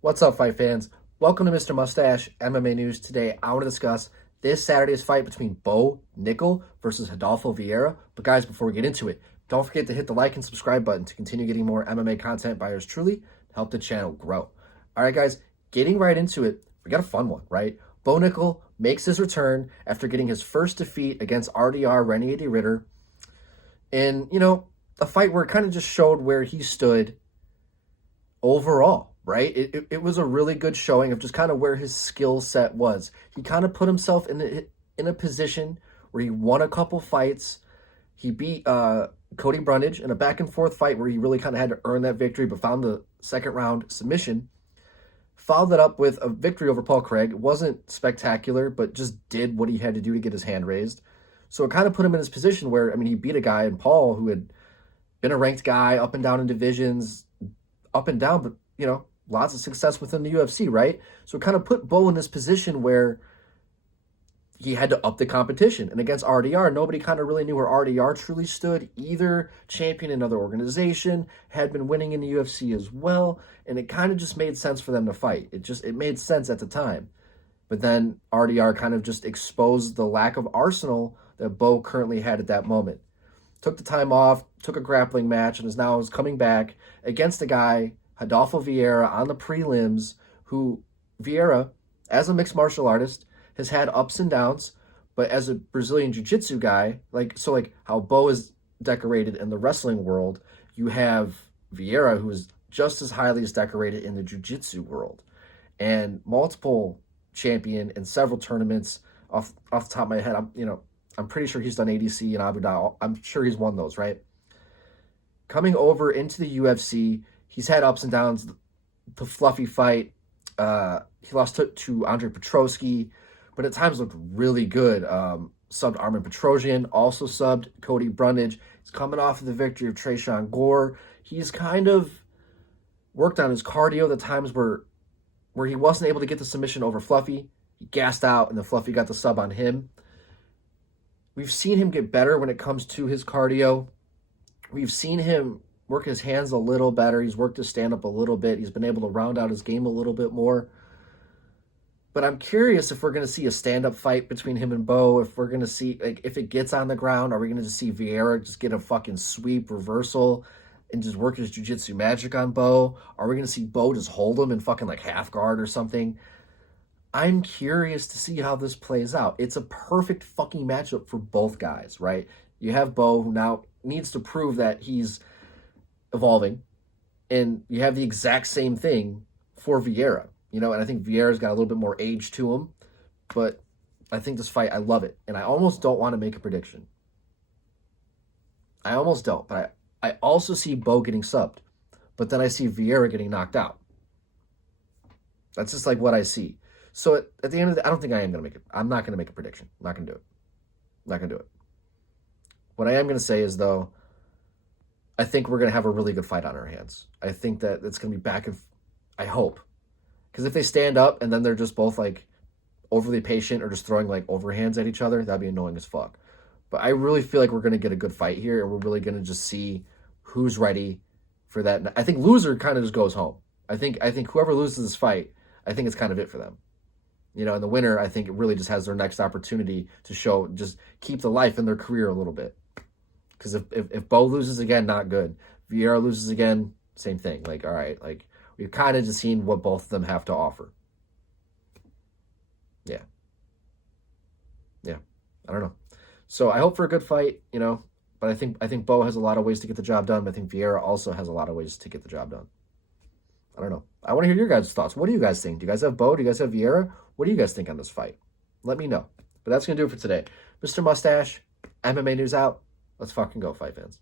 What's up, fight fans? Welcome to Mr. Mustache MMA News. Today, I want to discuss this Saturday's fight between Nickal versus Rodolfo Vieira. But guys, before we get into it, don't forget to hit the like and subscribe button to continue getting more MMA content by yours truly to help the channel grow. All right, guys, getting right into it, we got a fun one, right? Nickal makes his return after getting his first defeat against RDR Renegade Ritter in, a fight where it kind of just showed where he stood overall, right? It was a really good showing of just kind of where his skill set was. He kind of put himself in a position where he won a couple fights. He beat Cody Brundage in a back and forth fight where he really kind of had to earn that victory, but found the second round submission. Followed that up with a victory over Paul Craig. It wasn't spectacular, but just did what he had to do to get his hand raised. So it kind of put him in his position where, he beat a guy in Paul who had been a ranked guy up and down in divisions, up and down, but, lots of success within the UFC, right? So it kind of put Bo in this position where he had to up the competition. And against RDR, nobody kind of really knew where RDR truly stood. Either champion in another organization, had been winning in the UFC as well, and it kind of just made sense for them to fight. It made sense at the time. But then RDR kind of just exposed the lack of arsenal that Bo currently had at that moment. Took the time off, took a grappling match, and is coming back against a guy, Rodolfo Vieira, on the prelims, who Vieira, as a mixed martial artist, has had ups and downs, but as a Brazilian jiu-jitsu guy, like how Bo is decorated in the wrestling world, you have Vieira, who is just as highly as decorated in the jiu-jitsu world, and multiple champion in several tournaments. Off the top of my head, I'm pretty sure he's done ADC and Abu Dhabi. I'm sure he's won those, right? Coming over into the UFC, he's had ups and downs. The fluffy fight, he lost to Andre Petroski, but at times looked really good. Subbed Armin Petrosian, also subbed Cody Brundage. He's coming off of the victory of Tresean Gore. He's kind of worked on his cardio. The times where he wasn't able to get the submission over Fluffy, he gassed out, and the Fluffy got the sub on him. We've seen him get better when it comes to his cardio. We've seen him work his hands a little better. He's worked his stand-up a little bit. He's been able to round out his game a little bit more. But I'm curious if we're going to see a stand-up fight between him and Bo, if we're going to see, if it gets on the ground, are we going to just see Vieira just get a fucking sweep reversal and just work his jiu-jitsu magic on Bo? Are we going to see Bo just hold him in fucking half guard or something? I'm curious to see how this plays out. It's a perfect fucking matchup for both guys, right? You have Bo, who now needs to prove that he's evolving, and you have the exact same thing for Vieira, and I think Vieira's got a little bit more age to him, but I think this fight, I love it, and I almost don't want to make a prediction. I almost don't, but I also see Bo getting subbed, but then I see Vieira getting knocked out. That's just what I see. So at the end of the day, I don't think I am going to make it. I'm not going to make a prediction. I'm not going to do it. I'm not going to do it. What I am going to say is, though, I think we're going to have a really good fight on our hands. I think that it's going to be back and I hope. Because if they stand up and then they're just both overly patient or just throwing overhands at each other, that'd be annoying as fuck. But I really feel like we're going to get a good fight here, and we're really going to just see who's ready for that. I think loser kind of just goes home. I think whoever loses this fight, I think it's kind of it for them. And the winner, I think, it really just has their next opportunity to just keep the life in their career a little bit. Because if Bo loses again, not good. Vieira loses again, same thing. All right, we've kind of just seen what both of them have to offer. Yeah. I don't know. So I hope for a good fight, but I think Bo has a lot of ways to get the job done. But I think Vieira also has a lot of ways to get the job done. I don't know. I want to hear your guys' thoughts. What do you guys think? Do you guys have Bo? Do you guys have Vieira? What do you guys think on this fight? Let me know. But that's going to do it for today. Mr. Mustache, MMA News out. Let's fucking go, fight fans.